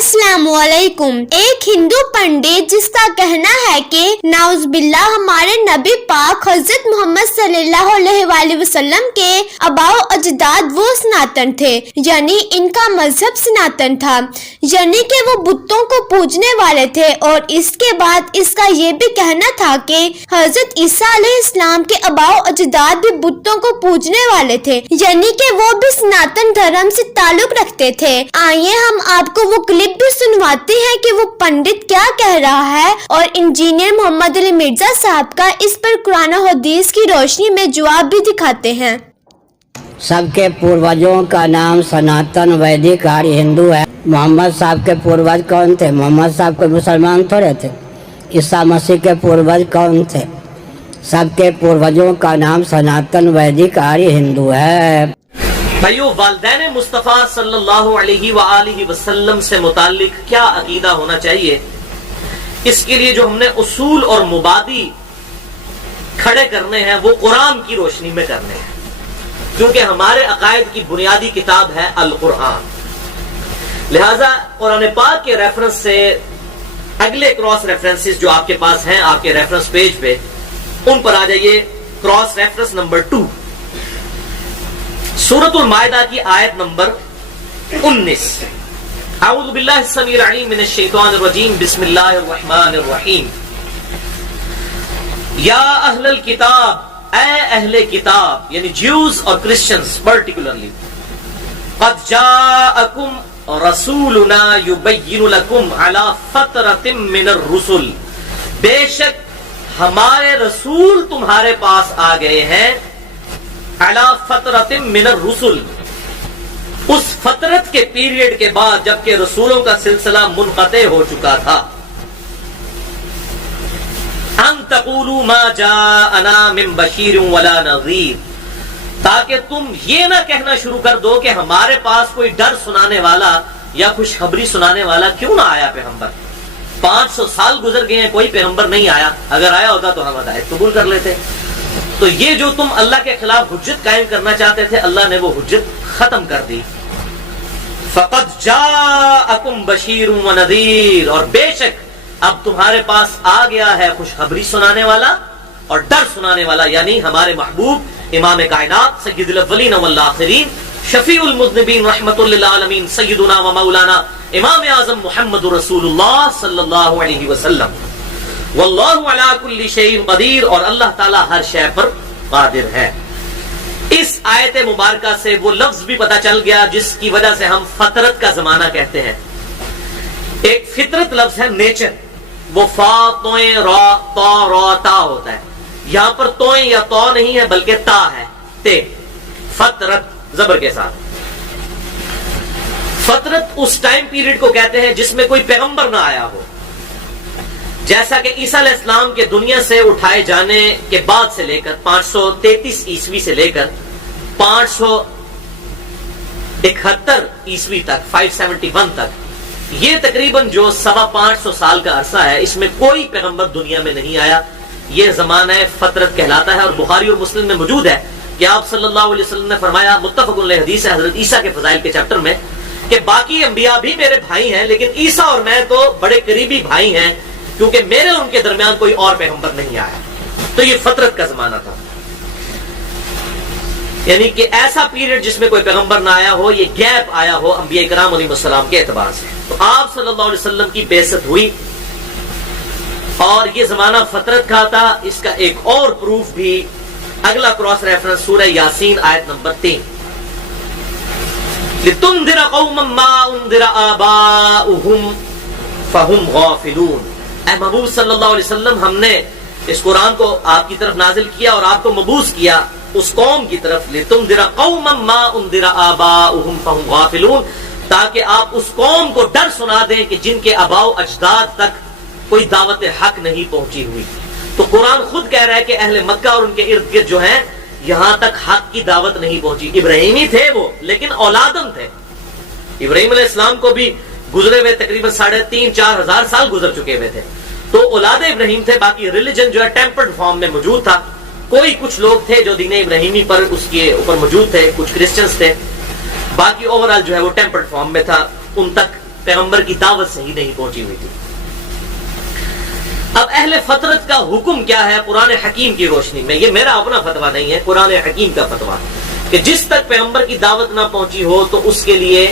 अस्सलाम वालेकुम। एक हिंदू पंडित जिसका कहना है कि नाउज़ बिल्लाह हमारे नबी पाक हजरत मोहम्मद सल्लल्लाहु अलैहि वसल्लम के आबाओ अजदाद वो सनातन थे, यानी इनका मजहब सनातन था, यानी कि वो बुतों को पूजने वाले थे। और इसके बाद इसका ये भी कहना था कि हजरत ईसा अलैहिस्सलाम के आबाओ अजदाद भी बुतों को पूजने वाले थे, यानी कि वो भी सनातन धर्म से ताल्लुक रखते थे। आइए हम आपको वो क्लिप भी सुनवाते हैं कि वो पंडित क्या कह रहा है और इंजीनियर मोहम्मद अली मिर्जा साहब का इस पर कुरान और हदीस की रोशनी में जवाब भी दिखाते हैं। सबके पूर्वजों का नाम सनातन वैदिक आर्य हिंदू है। मोहम्मद साहब के पूर्वज कौन थे? मोहम्मद साहब कोई मुसलमान थोड़े थे। ईसा मसीह के पूर्वज कौन थे? सबके पूर्वजों का नाम सनातन वैदिक आर्य हिंदू है। भाइयों, वालिदैन मुस्तफ़ा सल्लल्लाहु अलैहि वआलिहि वसल्लम से मुताल्लिक क्या अकीदा होना चाहिए, इसके लिए जो हमने उसूल और मुबादी खड़े करने हैं वो कुरान की रोशनी में करने हैं, क्योंकि हमारे अकायद की बुनियादी किताब है अल कुरान। लिहाजा कुरान पाक के रेफरेंस से अगले क्रॉस रेफरेंसेस जो आपके पास हैं आपके रेफरेंस पेज पे, उन पर आ जाइए। क्रॉस रेफरेंस नंबर 2, सूरतुल माइदा की आयत नंबर 19। अऊज़ु बिल्लाहि समीउल अलीम मिनश शैतानिर रजीम, बिस्मिल्लाहिर रहमानिर रहीम। या अहलल किताब, ए अहले किताब, यानी ज्यूज और क्रिश्चियंस पर्टिकुलरली, क़द जाअकुम रसूलुना युबय्यिनु लकुम अला फ़तरतिम मिनर रुसुल, बेशक हमारे रसूल तुम्हारे पास आ गए हैं, अला फ़तरतिम मिनर रुसुल, उस फतरत के पीरियड के बाद जबकि रसूलों का सिलसिला मुनक़ते हो चुका था। अन तक़ूलू मा जाअना मिन बशीरिन वला नज़ीर, ताकि तुम ये ना कहना शुरू कर दो कि हमारे पास कोई डर सुनाने वाला या खुशखबरी सुनाने वाला क्यों ना आया पैगंबर। 500 साल गुजर गए हैं, कोई पैगंबर नहीं आया। अगर आया होता तो हम हिदायत कबूल कर लेते। तो ये जो तुम अल्लाह के खिलाफ हुज्जत कायम करना चाहते थे, अल्लाह ने वो हुज्जत खत्म कर दी। फ़क़द जाअकुम बशीरुन व नज़ीर, और बेशक अब तुम्हारे पास आ गया है खुशखबरी सुनाने वाला और डर सुनाने वाला, यानी हमारे महबूब इमाम कायनात सय्यदुल अव्वलीन वल आखिरीन शफीउल मुज़निबीन रहमतुल लिल आलमीन सय्यदुना व मौलाना इमाम आज़म मुहम्मदुर रसूलुल्लाह सल्लल्लाहु अलैहि वसल्लम। वल्लाहु अला कुल्ली शैइन क़दीर, और अल्लाह ताला हर शय पर कादिर है। इस आयत मुबारका से वो लफ्ज भी पता चल गया जिसकी वजह से हम फतरत का जमाना कहते हैं। एक फितरत लफ्ज है नेचर, वो फा तोए रा ता रा ता होता है। यहां पर तोए या तो नहीं है बल्कि ता है, ते। फतरत जबर के साथ। फतरत उस टाइम पीरियड को कहते हैं जिसमें कोई पैगंबर ना आया हो, जैसा कि ईसा अलैहिस्सलाम के दुनिया से उठाए जाने के बाद से लेकर 533 ईस्वी से लेकर 571 ईस्वी तक, 571 तक, ये तकरीबन जो 525 साल का अरसा है, इसमें कोई पैगंबर दुनिया में नहीं आया। ये जमाना फतरत कहलाता है। और बुखारी और मुस्लिम में मौजूद है कि आप सल्लल्लाहु अलैहि वसल्लम ने फरमाया, मुत्तफ़क़ुन अलैहि हदीस है हजरत ईसा के फज़ाइल के चैप्टर में, कि बाकी अंबिया भी मेरे भाई हैं, लेकिन ईसा और मैं तो बड़े करीबी भाई हैं, क्योंकि मेरे उनके दरमियान कोई और पैगंबर नहीं आया। तो ये फतरत का जमाना था, यानी कि ऐसा पीरियड जिसमें कोई पैगंबर ना आया हो, ये गैप आया हो अंबिया इकराम अलैहिस्सलाम के एतबार से। तो आप सल्लल्लाहु अलैहि वसल्लम की बेइज्जत हुई और ये जमाना फतरत का था। इसका एक और प्रूफ भी अगला क्रॉस रेफरेंस सूरह यासीन आयत नंबर 3, लितुनदिरा कौमम मा उनदिरा आबाउहुम फहुम गाफिलून। ऐ महबूब सल्लल्लाहु अलैहि वसल्लम, हमने इस कुरान को आपकी तरफ नाजिल किया और आपको मबूस किया उस कौम की तरफ, लितुनदिरा कौमम मा उनदिरा आबाउहुम फहुम गाफिलून, ताकि आप उस कौम को डर सुना दें कि जिनके आबाओ अजदाद तक कोई दावत हक नहीं पहुंची हुई। तो कुरान खुद कह रहा है कि अहले मक्का और उनके इर्द गिर्द जो हैं, यहां तक हक की दावत नहीं पहुंची। इब्राहिमी थे वो, लेकिन औलादन थे। इब्राहिम अलैहिस्सलाम को भी गुजरे हुए तकरीबन 3,500-4 हजार साल गुजर चुके हुए थे, तो औलाद इब्राहिम थे। बाकी रिलीजन जो है टेम्पर्ड फॉर्म में मौजूद था। कोई कुछ लोग थे जो दीन इब्राहिमी पर उसके ऊपर मौजूद थे, कुछ क्रिश्चियंस थे, बाकी ओवरऑल जो है वो टेम्पर्ड फॉर्म में था। उन तक पैगंबर की दावत सही नहीं पहुंची हुई थी। अब अहले फतरत का हुक्म क्या है कुरान हकीम की रोशनी में, ये मेरा अपना फतवा नहीं है, कुरान हकीम का फतवा कि जिस तक पैगंबर की दावत ना पहुंची हो तो उसके लिए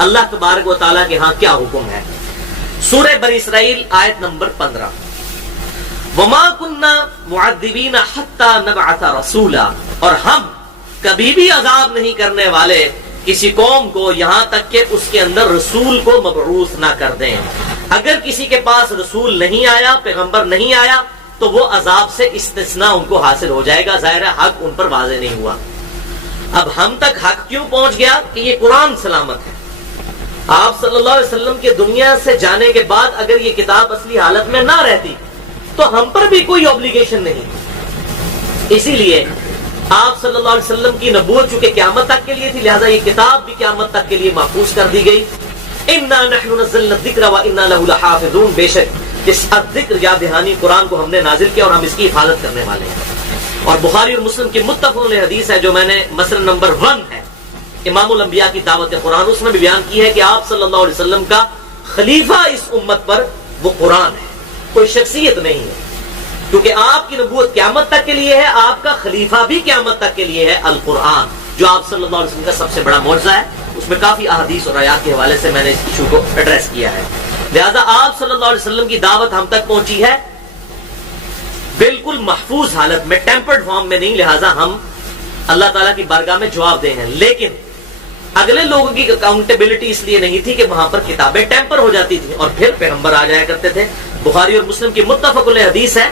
अल्लाह तबारक व तआला के यहाँ क्या हुक्म है। सूरह बनी इसराइल आयत नंबर 15, वमा कुन्ना मुअद्दिबीना हत्ता नबअता रसूला, और हम कभी भी अजाब नहीं करने वाले किसी कौम को यहां तक कि उसके अंदर रसूल को मबऊस ना कर दें। अगर किसी के पास रसूल नहीं आया, पैगंबर नहीं आया, तो वो अजाब से इस्तिस्ना उनको हासिल हो जाएगा, जाहिर है हक उन पर वाज़े नहीं हुआ। अब हम तक हक क्यों पहुंच गया कि ये कुरान सलामत है। आप सल्लल्लाहु अलैहि वसल्लम के दुनिया से जाने के बाद अगर ये किताब असली हालत में ना रहती तो हम पर भी कोई ऑब्लिगेशन नहीं। इसीलिए आप सल्लल्लाहु अलैहि वसल्लम की नबूवत चूंकि क़यामत तक के लिए थी, लिहाजा ये किताब भी क़यामत तक के लिए महफूज कर दी गई। इन्ना नहनु नज़्ज़लना ज़िक्र व इन्ना लहु लहाफ़िज़ून, बेशक इस ज़िक्र या दहानी कुरान को हमने नाजिल किया और हम इसकी हिफाजत करने वाले हैं। और बुखारी और मुस्लिम की मुत्तफ़क़ुन अलैह हदीस है जो मैंने मसलन नंबर 1 है इमामुल अंबिया की दावत कुरान, उसमें भी बयान की है कि आप सल्लल्लाहु अलैहि वसल्लम का खलीफा इस उम्मत पर वो कुरान है, कोई शख्सियत नहीं है, क्योंकि आपकी नबूवत क़यामत तक के लिए है, आपका खलीफा भी क़यामत तक के लिए है अल कुरान, जो आप सल्लल्लाहु अलैहि वसल्लम का सबसे बड़ा मौजज़ा है। उसमें काफी अहादीस और आयात के हवाले से मैंने इस इशू को एड्रेस किया है। लिहाजा आप सल्लल्लाहु अलैहि वसल्लम की दावत हम तक पहुंची है बिल्कुल महफूज हालत में, टेम्पर्ड फॉर्म में नहीं, लिहाजा हम अल्लाह ताला की बारगाह में जवाबदेह हैं। लेकिन अगले लोगों की अकाउंटेबिलिटी इसलिए नहीं थी कि वहां पर किताबें टेम्पर हो जाती थी और फिर पैगंबर आ जाया करते थे। बुखारी और मुस्लिम की मुत्तफ़क़ुन अलैह हदीस है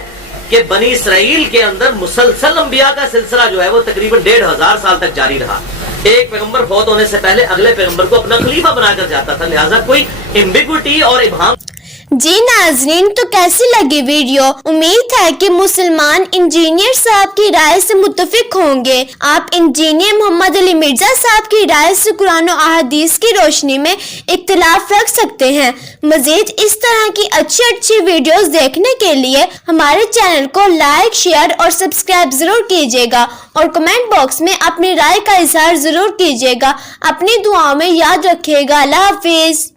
कि बनी इसराइल के अंदर मुसलसल अंबिया का सिलसिला जो है वो तकरीबन 1500 साल तक जारी रहा। एक पैगंबर फौत होने से पहले अगले पैगंबर को अपना खलीफा बनाकर जाता था, लिहाजा कोई एम्बिग्विटी और इबहाम। जी नाजरीन, तो कैसी लगी वीडियो? उम्मीद है कि मुसलमान इंजीनियर साहब की राय से मुत्तफिक होंगे। आप इंजीनियर मोहम्मद अली मिर्जा साहब की राय से कुरान और अहादीस की रोशनी में इख्तिलाफ रख सकते हैं। मजीद इस तरह की अच्छी वीडियोस देखने के लिए हमारे चैनल को लाइक, शेयर और सब्सक्राइब जरूर कीजिएगा और कमेंट बॉक्स में अपनी राय का इजहार जरूर कीजिएगा। अपनी दुआओं में याद रखिएगा। अल्लाह हाफिज।